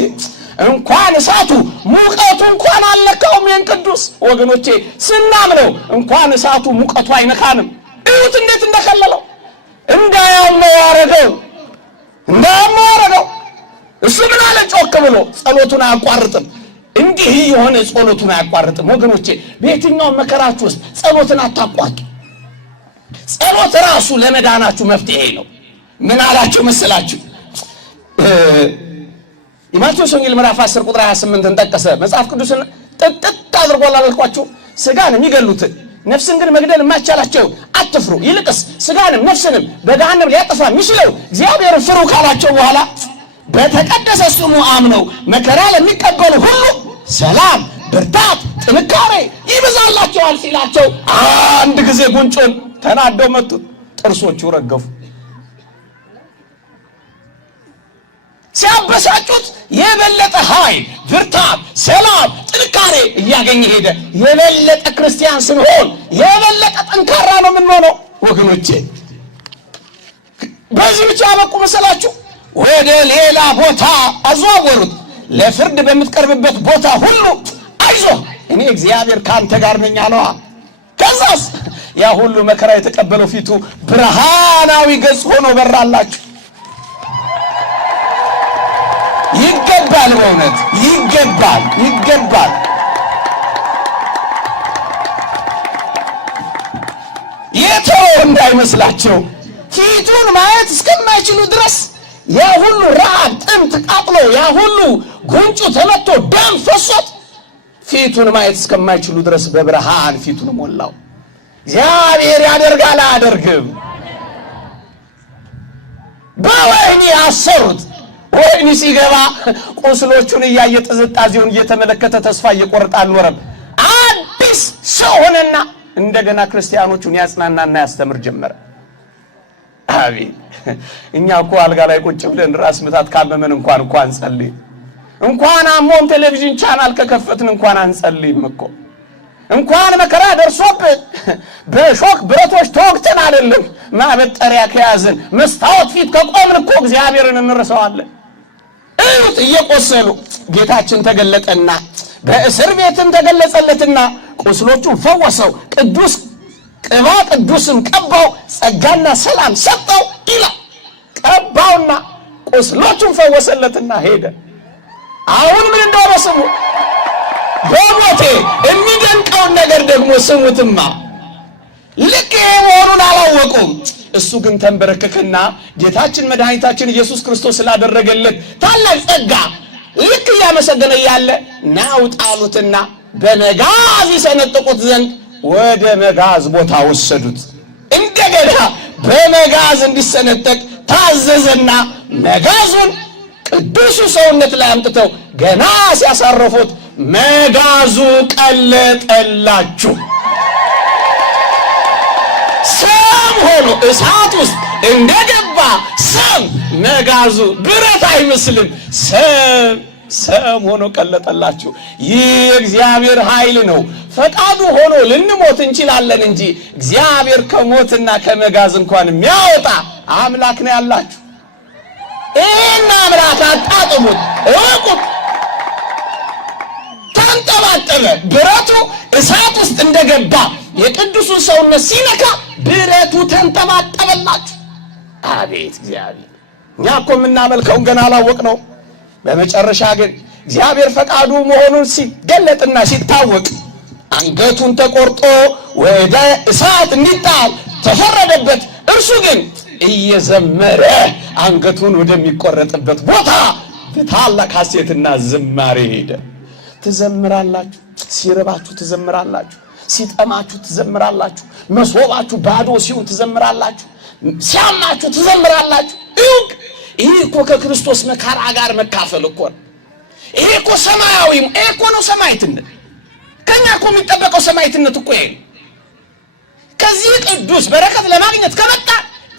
እንኳን እሳቱ ሙቀቱ እንኳን አልነካውም። ይህን ቅዱስ ወገኖቼ ስናምነው እንኳን እሳቱ ሙቀቱ አይነካንም። እዩት እንዴት እንደከለለው። እንዳያመው ያረገው እሱ ምን አለ? ጮክ ብሎ ጸሎቱን አያቋርጥም። እንዲህ የሆነ ጸሎቱን አያቋርጥም። ወገኖቼ በየትኛው መከራችሁ ውስጥ ጸሎትን አታቋርጡ። ጸሎት ራሱ ለመዳናችሁ መፍትሄ ነው። ምን አላችሁ መሰላችሁ? የማቴዎስ ወንጌል ምዕራፍ 10 ቁጥር 28 እንጠቀሰ። መጽሐፍ ቅዱስን ጥጥጥ አድርጓል አላልኳችሁ? ስጋን የሚገሉትን ነፍስን ግን መግደል የማይቻላቸው አትፍሩ፣ ይልቅስ ስጋንም ነፍስንም በገሃነም ሊያጠፋ የሚችለው እግዚአብሔርን ፍሩ ካላቸው በኋላ በተቀደሰ ስሙ አምነው መከራ ለሚቀበሉ ሁሉ ሰላም፣ ብርታት፣ ጥንካሬ ይበዛላቸዋል ሲላቸው አንድ ጊዜ ጉንጮን ተናደው መቱት። ጥርሶቹ ረገፉ። ሲያበሳጩት የበለጠ ኃይል፣ ብርታት፣ ሰላም፣ ጥንካሬ እያገኘ ሄደ። የበለጠ ክርስቲያን ስንሆን የበለጠ ጠንካራ ነው የምንሆነው ወገኖቼ። በዚህ ብቻ በቁ መሰላችሁ? ወደ ሌላ ቦታ አዘዋወሩት። ለፍርድ በምትቀርብበት ቦታ ሁሉ አይዞህ እኔ እግዚአብሔር ካንተ ጋር ነኝ አለዋ። ከዛስ ያ ሁሉ መከራ የተቀበለው ፊቱ ብርሃናዊ ገጽ ሆኖ በራላችሁ። ይገባል፣ በእውነት ይገባል። የተወው እንዳይመስላቸው ፊቱን ማየት እስከማይችሉ ድረስ ያ ሁሉ ረዓብ፣ ጥም ተቃጥሎ ያ ሁሉ ጉንጩ ተመቶ ደም ፈሶት ፊቱን ማየት እስከማይችሉ ድረስ በብርሃን ፊቱን ሞላው። እግዚአብሔር ያደርጋል አያደርግም? በወህኒ አሰሩት። ወህኒ ሲገባ ቁስሎቹን እያየ ጥዝጣዜውን እየተመለከተ ተስፋ እየቆረጠ አልኖረም። አዲስ ሰው ሆነና እንደገና ክርስቲያኖቹን ያጽናናና ያስተምር ጀመረ። አቤት! እኛ እኮ አልጋ ላይ ቁጭ ብለን ራስ ምታት ካመመን እንኳን ጸልይ፣ እንኳን አሞን ቴሌቪዥን ቻናል ከከፈትን እንኳን አንጸልይም እኮ። እንኳን መከራ ደርሶብን በሾክ ብረቶች ተወግተን አይደለም ማበጠሪያ ከያዝን መስታወት ፊት ከቆምን እኮ እግዚአብሔርን እንረሳዋለን። እዩት፣ እየቆሰሉ ጌታችን ተገለጠና በእስር ቤትም ተገለጸለትና ቁስሎቹን ፈወሰው። ቅዱስ ቅባ ቅዱስም ቀባው፣ ጸጋና ሰላም ሰጠው ይላል። ቀባውና ቁስሎቹን ፈወሰለትና ሄደ። አሁን ምን እንደሆነ ስሙ። በሞቴ የሚደንቀውን ነገር ደግሞ ስሙትማ። ልክ ይሄ መሆኑን አላወቁም። እሱ ግን ተንበረከከና ጌታችን መድኃኒታችን ኢየሱስ ክርስቶስ ስላደረገለት ታላቅ ጸጋ ልክ እያመሰገነ ያለ ናውጣሉትና በመጋዝ ይሰነጥቁት ዘንድ ወደ መጋዝ ቦታ ወሰዱት። እንደገና በመጋዝ እንዲሰነጠቅ ታዘዘና መጋዙን ቅዱሱ ሰውነት ላይ አምጥተው ገና ሲያሳረፉት መጋዙ ቀለጠላችሁ። ሰም ሆኖ እሳት ውስጥ እንደገባ ሰም መጋዙ ብረት አይመስልም። ሰም ሆኖ ቀለጠላችሁ። ይህ እግዚአብሔር ኃይል ነው። ፈቃዱ ሆኖ ልንሞት እንችላለን እንጂ እግዚአብሔር ከሞትና ከመጋዝ እንኳን የሚያወጣ አምላክ ነው ያላችሁ። ይህን አምላክ አጣጥሙት፣ እወቁት። ተንጠባጠበ። ብረቱ እሳት ውስጥ እንደገባ የቅዱሱን ሰውነት ሲነካ ብረቱ ተንጠባጠበላችሁ። አቤት እግዚአብሔር! እኛ እኮ የምናመልከውን ገና አላወቅ ነው። በመጨረሻ ግን እግዚአብሔር ፈቃዱ መሆኑን ሲገለጥና ሲታወቅ አንገቱን ተቆርጦ ወደ እሳት እንዲጣል ተፈረደበት። እርሱ ግን እየዘመረ አንገቱን ወደሚቆረጥበት ቦታ በታላቅ ሐሴትና ዝማሬ ሄደ። ትዘምራላችሁ፣ ሲርባችሁ ትዘምራላችሁ፣ ሲጠማችሁ ትዘምራላችሁ፣ መሶባችሁ ባዶ ሲሆን ትዘምራላችሁ፣ ሲያማችሁ ትዘምራላችሁ። ይሄ እኮ ከክርስቶስ መከራ ጋር መካፈል እኮ ነው። ይሄ እኮ ሰማያዊ እኮ ነው ሰማዕትነት። ከኛ እኮ የሚጠበቀው ሰማዕትነት እኮ ይሄ። ከዚህ ቅዱስ በረከት ለማግኘት ከመጣ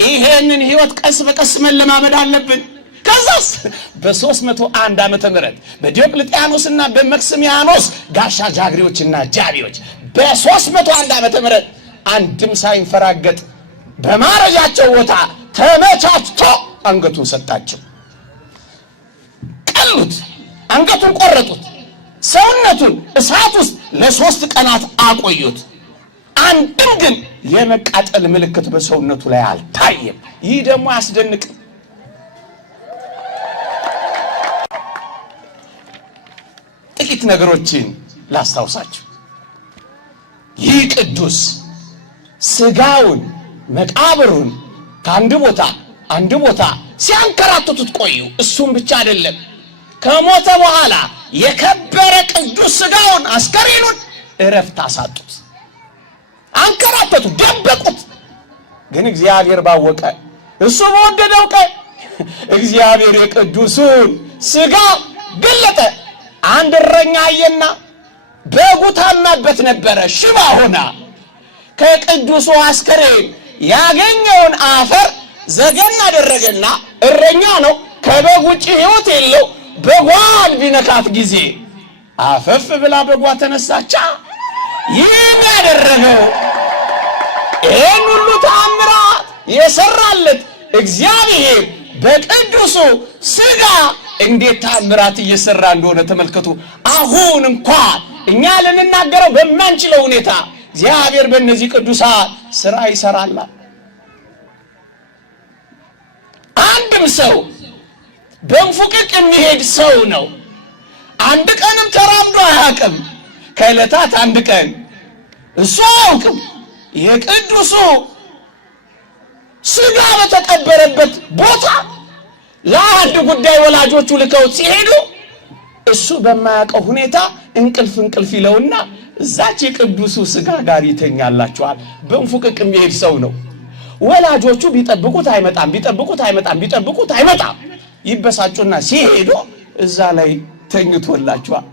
ይሄንን ሕይወት ቀስ በቀስ መለማመድ አለብን። ከዛስ በ301 ዓመተ ምህረት በዲዮቅልጥያኖስና በመክስሚያኖስ ጋሻ ጃግሬዎችና ጃቢዎች በ301 ዓመተ ምህረት አንድም ሳይንፈራገጥ በማረጃቸው ቦታ ተመቻችቶ አንገቱን ሰጣቸው። ቀሉት፣ አንገቱን ቆረጡት፣ ሰውነቱን እሳት ውስጥ ለ3 ቀናት አቆዩት። አንድም ግን የመቃጠል ምልክት በሰውነቱ ላይ አልታየም። ይህ ደግሞ አያስደንቅም? ጥቂት ነገሮችን ላስታውሳችሁ። ይህ ቅዱስ ስጋውን መቃብሩን ከአንድ ቦታ አንድ ቦታ ሲያንከራትቱት ቆዩ። እሱም ብቻ አይደለም፣ ከሞተ በኋላ የከበረ ቅዱስ ስጋውን አስከሬኑን እረፍት አሳጡት፣ አንከራተቱት፣ ደበቁት። ግን እግዚአብሔር ባወቀ እሱ በወደደው ቀን እግዚአብሔር የቅዱሱን ስጋ ገለጠ። አንድ እረኛ አየና በጉ ታማበት ነበረ፣ ሽባ ሆና። ከቅዱሱ አስከሬን ያገኘውን አፈር ዘገን አደረገና እረኛ ነው፣ ከበግ ውጭ ሕይወት የለው፣ በጓን ቢነካት ጊዜ አፈፍ ብላ በጓ ተነሳቻ። ይህን ያደረገው ይህን ሁሉ ተአምራት የሰራለት እግዚአብሔር በቅዱሱ ሥጋ እንዴት ተአምራት እየሰራ እንደሆነ ተመልከቱ። አሁን እንኳን እኛ ልንናገረው በማንችለው ሁኔታ እግዚአብሔር በእነዚህ ቅዱሳን ሥራ ይሰራል። አንድም ሰው በእንፉቅቅ የሚሄድ ሰው ነው። አንድ ቀንም ተራምዶ አያውቅም። ከዕለታት አንድ ቀን እሱ አያውቅም። የቅዱሱ ሥጋ በተቀበረበት ቦታ ለአንድ ጉዳይ ወላጆቹ ልከውት ሲሄዱ እሱ በማያውቀው ሁኔታ እንቅልፍ ይለውና እዛች የቅዱሱ ሥጋ ጋር ይተኛላችኋል። በእንፉቅቅ የሚሄድ ሰው ነው። ወላጆቹ ቢጠብቁት አይመጣም። ይበሳጩና ሲሄዱ እዛ ላይ ተኝቶላችኋል።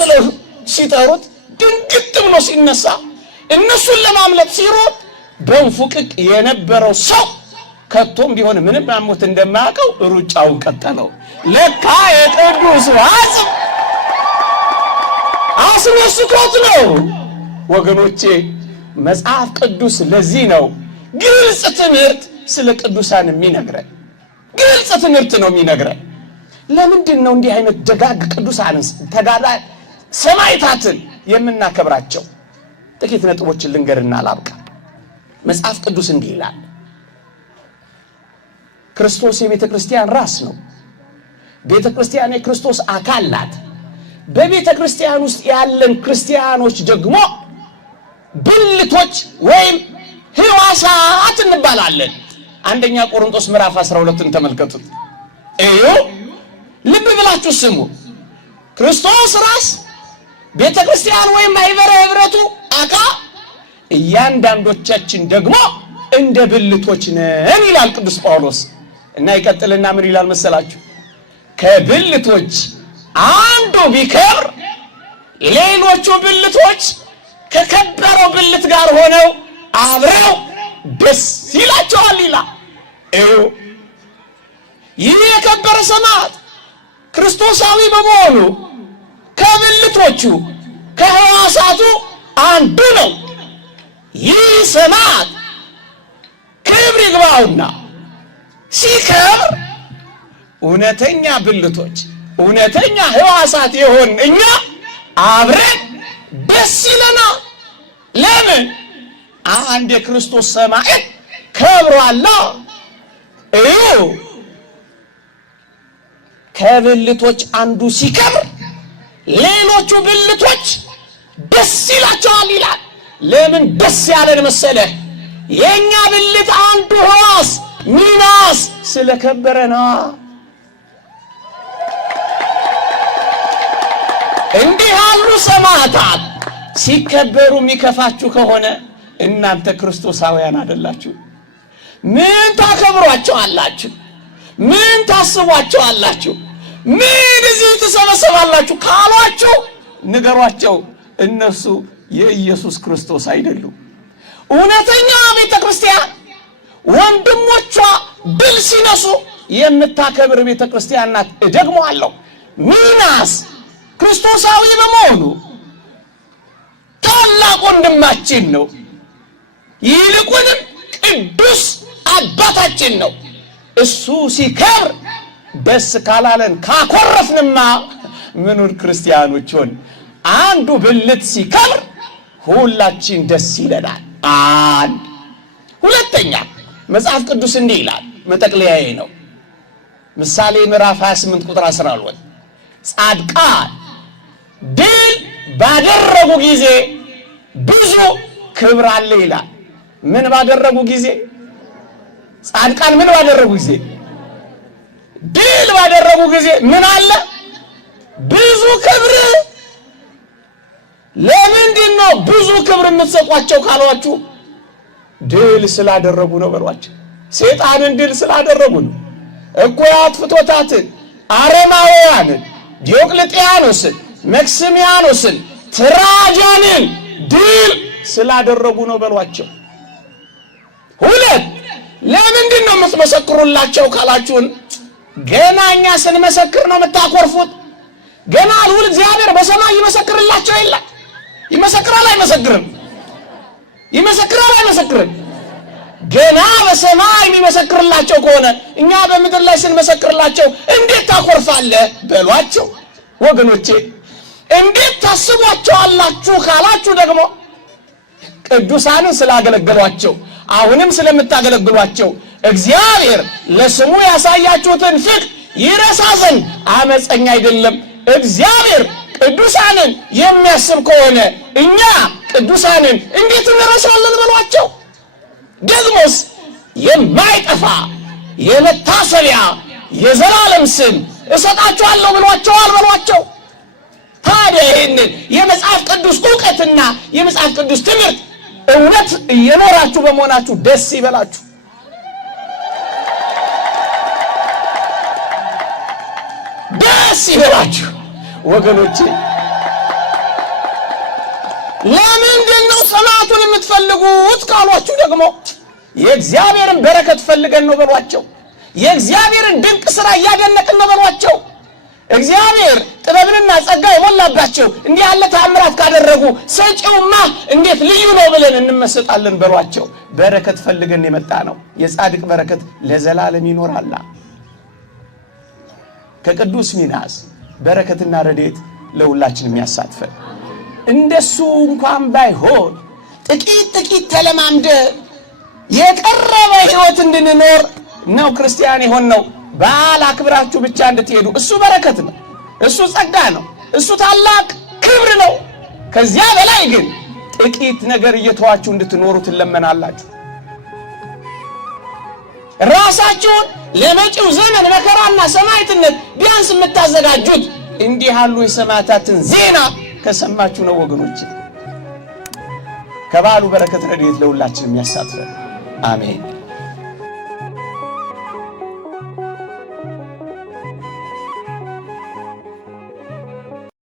ብለው ሲጠሩት ድንግጥ ብሎ ሲነሳ እነሱን ለማምለጥ ሲሮጥ በእንፉቅቅ የነበረው ሰው ከቶም ቢሆን ምንም ማሞት እንደማያውቀው ሩጫውን ቀጠለው። ለካ የቅዱሱ አጽም የሱ ኮት ነው። ወገኖቼ መጽሐፍ ቅዱስ ለዚህ ነው ግልጽ ትምህርት ስለ ቅዱሳን የሚነግረን። ግልጽ ትምህርት ነው የሚነግረን። ለምንድን ነው እንዲህ አይነት ደጋግ ቅዱሳንስ ተጋዳይ ሰማዕታትን የምናከብራቸው? ጥቂት ነጥቦችን ልንገርና ላብቃ። መጽሐፍ ቅዱስ እንዲህ ይላል፣ ክርስቶስ የቤተ ክርስቲያን ራስ ነው። ቤተ ክርስቲያን የክርስቶስ አካል ናት። በቤተ ክርስቲያን ውስጥ ያለን ክርስቲያኖች ደግሞ ብልቶች ወይም ሕዋሳት እንባላለን። አንደኛ ቆሮንቶስ ምዕራፍ 12ን ተመልከቱት። እዩ፣ ልብ ብላችሁ ስሙ። ክርስቶስ ራስ፣ ቤተ ክርስቲያን ወይም ማኅበረ ኅብረቱ አካል፣ እያንዳንዶቻችን ደግሞ እንደ ብልቶች ነን ይላል ቅዱስ ጳውሎስ። እና ይቀጥልና ምን ይላል መሰላችሁ? ከብልቶች አንዱ ቢከብር ሌሎቹ ብልቶች ከከበረው ብልት ጋር ሆነው አብረው ደስ ይላቸዋል ይላል። ይህ የከበረ ሰማዕት ክርስቶሳዊ በመሆኑ ከብልቶቹ ከሕዋሳቱ አንዱ ነው። ይህ ሰማዕት ክብር ይግባውና ሲከብር እውነተኛ ብልቶች እውነተኛ ሕዋሳት የሆን እኛ አብረን ደስ ይለናል። ለምን? አንድ የክርስቶስ ሰማዕት ከብሯል። እዩ፣ ከብልቶች አንዱ ሲከብር ሌሎቹ ብልቶች ደስ ይላቸዋል ይላል። ለምን ደስ ያለን መሰለህ? የኛ ብልት አንዱ ሕዋስ ሚናስ ስለከበረ ነው። እንዲህ ያሉ ሰማዕታት ሲከበሩ የሚከፋችሁ ከሆነ እናንተ ክርስቶሳውያን አይደላችሁ። ምን ታከብሯቸው አላችሁ? ምን ታስቧቸው አላችሁ? ምን እዚህ ተሰበሰባላችሁ ካሏችሁ ንገሯቸው፣ እነሱ የኢየሱስ ክርስቶስ አይደሉም። እውነተኛ ቤተ ክርስቲያን ወንድሞቿ ድል ሲነሱ የምታከብር ቤተ ክርስቲያን ናት። እደግመዋለሁ፣ ሚናስ ክርስቶሳዊ በመሆኑ ታላቅ ወንድማችን ነው። ይልቁንም ቅዱስ አባታችን ነው። እሱ ሲከብር ደስ ካላለን ካኮረፍንማ ምኑን ክርስቲያኖች ሆን? አንዱ ብልት ሲከብር ሁላችን ደስ ይለናል። አንድ ሁለተኛ መጽሐፍ ቅዱስ እንዲህ ይላል፣ መጠቅለያዬ ነው። ምሳሌ ምዕራፍ 28 ቁጥር 12 ጻድቃን ድል ባደረጉ ጊዜ ብዙ ክብር አለ ይላል። ምን ባደረጉ ጊዜ? ጻድቃን ምን ባደረጉ ጊዜ? ድል ባደረጉ ጊዜ ምን አለ? ብዙ ክብር። ለምንድን ነው ብዙ ክብር የምትሰጧቸው ካሏችሁ? ድል ስላደረጉ ነው በሏቸው። ሰይጣንን ድል ስላደረጉ ነው። እኩያት ፍቶታትን፣ አረማውያንን፣ ዲዮቅልጥያኖስን፣ መክስሚያኖስን፣ ትራጃንን ድል ስላደረጉ ነው በሏቸው። ሁለት ለምንድን ነው የምትመሰክሩላቸው ካላችሁን? ገና እኛ ስንመሰክር ነው የምታኮርፉት። ገና ልዑል እግዚአብሔር በሰማይ ይመሰክርላቸው የለ? ይመሰክራል አይመሰክርም? ይመሰክራል አይመሰክርም? ገና በሰማይ የሚመሰክርላቸው ከሆነ እኛ በምድር ላይ ስንመሰክርላቸው እንዴት ታኮርፋለህ በሏቸው። ወገኖቼ እንዴት ታስቧቸዋላችሁ ካላችሁ ደግሞ ቅዱሳንን ስላገለገሏቸው አሁንም ስለምታገለግሏቸው እግዚአብሔር ለስሙ ያሳያችሁትን ፍቅር ይረሳ ዘንድ አመፀኛ አይደለም። እግዚአብሔር ቅዱሳንን የሚያስብ ከሆነ እኛ ቅዱሳንን እንዴት እንረሳለን በሏቸው። ደግሞስ የማይጠፋ የመታሰቢያ የዘላለም ስም እሰጣችኋለሁ ብሏቸዋል በሏቸው። ታዲያ ይህንን የመጽሐፍ ቅዱስ ዕውቀትና የመጽሐፍ ቅዱስ ትምህርት እውነት እየኖራችሁ በመሆናችሁ ደስ ይበላችሁ። ደስ ይበላችሁ ወገኖቼ። ለምንድን ነው ሰማዕቱን የምትፈልጉት ካሏችሁ ደግሞ የእግዚአብሔርን በረከት ፈልገን ነው በሏቸው። የእግዚአብሔርን ድንቅ ሥራ እያደነቅን ነው በሏቸው። እግዚአብሔር ጥበብንና ጸጋ የሞላባቸው እንዲህ ያለ ተአምራት ካደረጉ ሰጪውማ እንዴት ልዩ ነው ብለን እንመሰጣለን በሏቸው። በረከት ፈልገን የመጣ ነው። የጻድቅ በረከት ለዘላለም ይኖራል። ከቅዱስ ሚናስ በረከትና ረድኤት ለሁላችንም ያሳትፈን። እንደሱ እንኳን ባይሆን ጥቂት ተለማምደ የቀረበ ሕይወት እንድንኖር ነው ክርስቲያን የሆን ነው። በዓል አክብራችሁ ብቻ እንድትሄዱ እሱ በረከት ነው። እሱ ጸጋ ነው። እሱ ታላቅ ክብር ነው። ከዚያ በላይ ግን ጥቂት ነገር እየተዋችሁ እንድትኖሩ ትለመናላችሁ። ራሳችሁን ለመጪው ዘመን መከራና ሰማዕትነት ቢያንስ የምታዘጋጁት እንዲህ ያሉ የሰማዕታትን ዜና ከሰማችሁ ነው ወገኖች። ከበዓሉ በረከት ረድኤት ለሁላችንም ያሳትፈን። አሜን።